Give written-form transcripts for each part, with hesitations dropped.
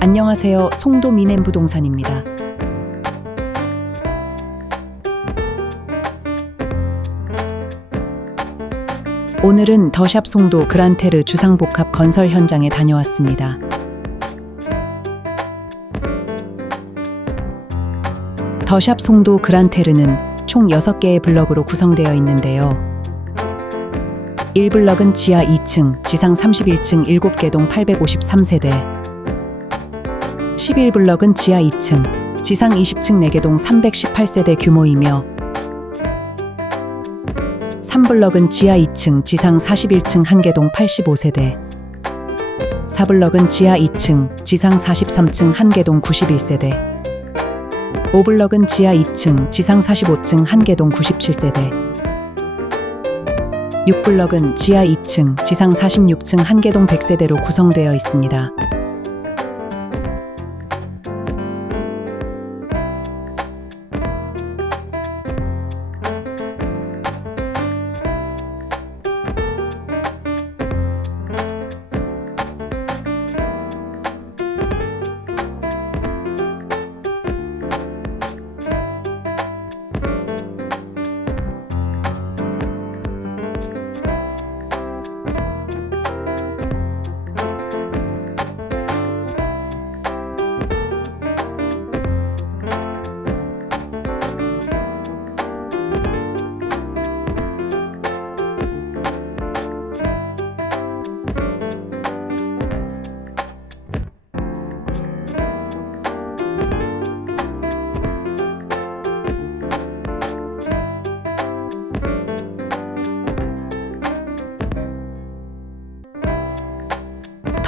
안녕하세요. 송도 뮌헨부동산입니다. 오늘은 더샵 송도 그란테르 주상복합 건설 현장에 다녀왔습니다. 더샵 송도 그란테르는 총 6개의 블럭으로 구성되어 있는데요. 1블럭은 지하 2층, 지상 31층 7개 동 853세대, 11블럭은 지하 2층, 지상 20층 4개 동 318세대 규모이며 3블럭은 지하 2층, 지상 41층 1개 동 85세대, 4블럭은 지하 2층, 지상 43층 1개 동 91세대, 5블럭은 지하 2층, 지상 45층 1개 동 97세대, 6블럭은 지하 2층, 지상 46층 1개 동 100세대로 구성되어 있습니다.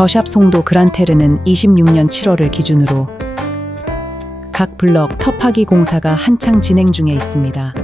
더샵 송도 그란테르는 26년 7월을 기준으로 각 블럭 터파기 공사가 한창 진행 중에 있습니다.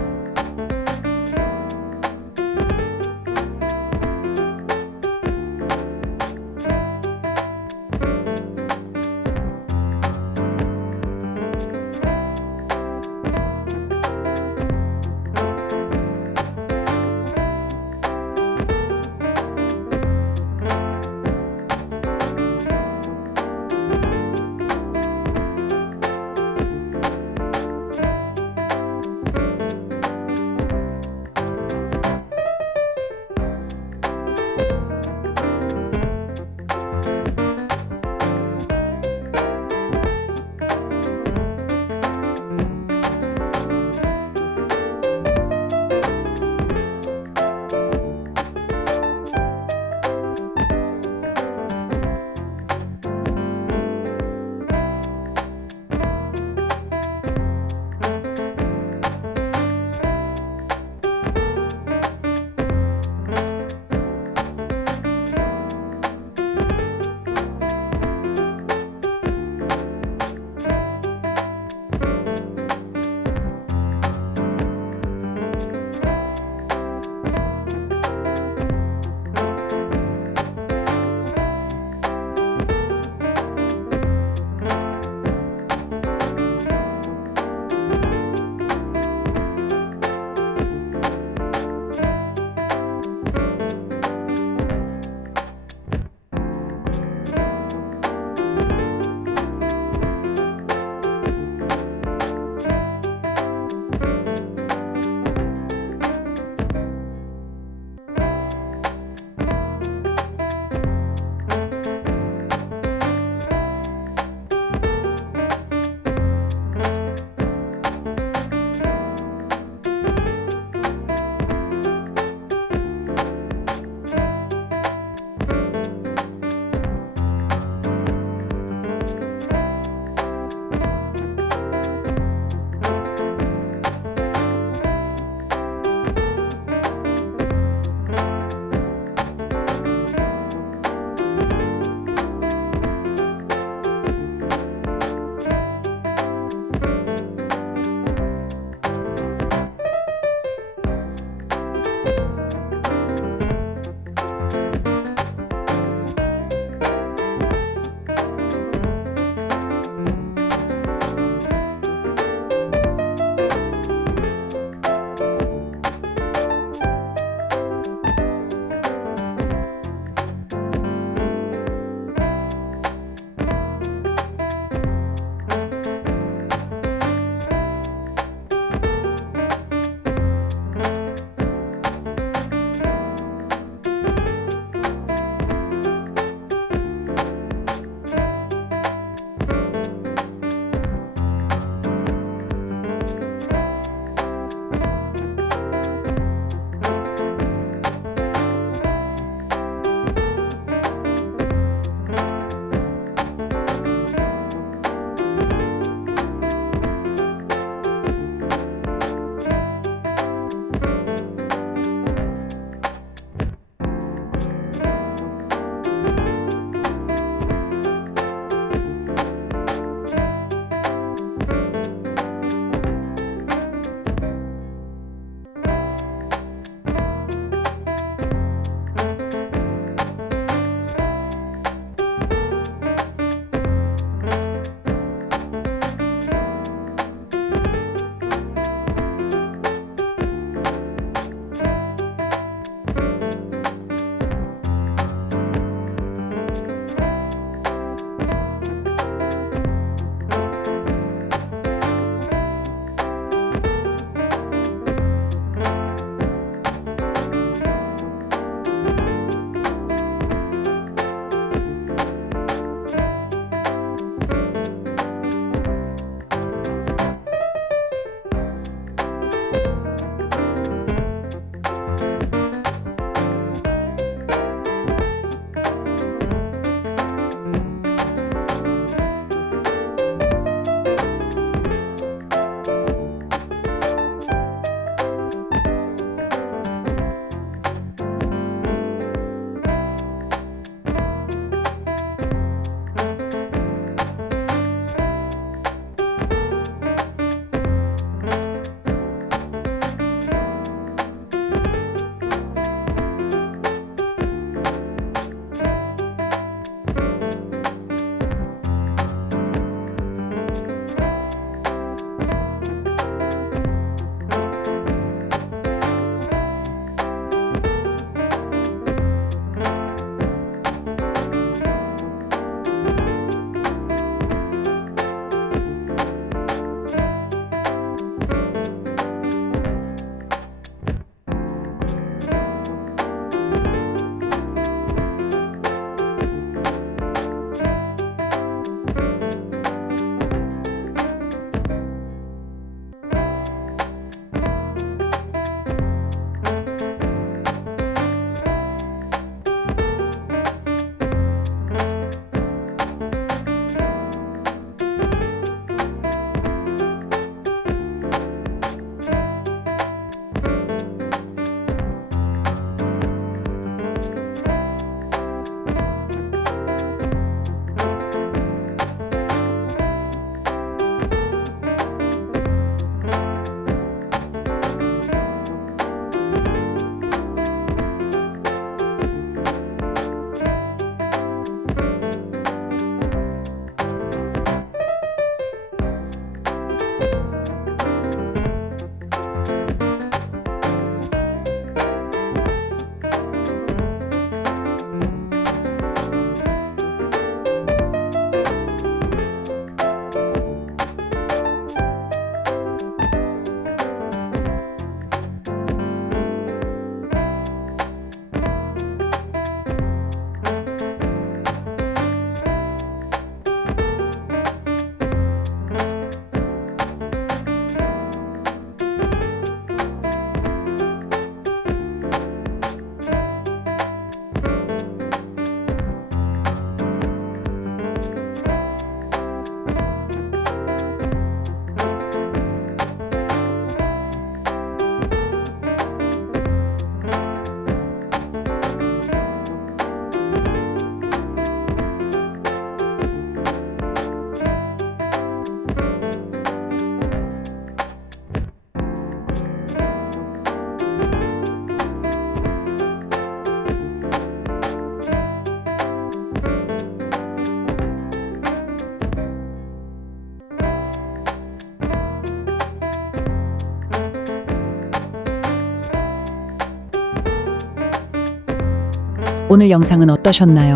오늘 영상은 어떠셨나요?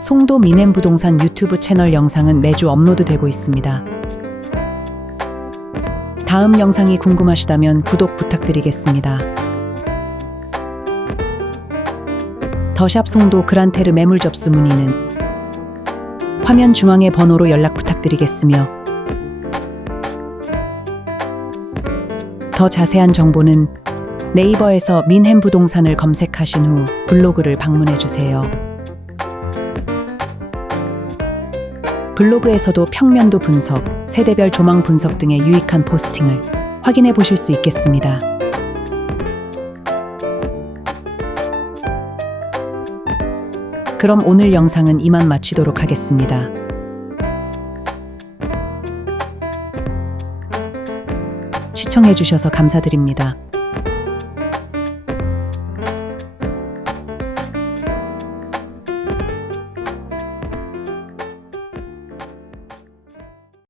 송도 뮌헨부동산 유튜브 채널 영상은 매주 업로드되고 있습니다. 다음 영상이 궁금하시다면 구독 부탁드리겠습니다. 더샵 송도 그란테르 매물 접수 문의는 화면 중앙의 번호로 연락 부탁드리겠으며 더 자세한 정보는 네이버에서 뮌헨부동산을 검색하신 후 블로그를 방문해주세요. 블로그에서도 평면도 분석, 세대별 조망 분석 등의 유익한 포스팅을 확인해 보실 수 있겠습니다. 그럼 오늘 영상은 이만 마치도록 하겠습니다. 시청해 주셔서 감사드립니다.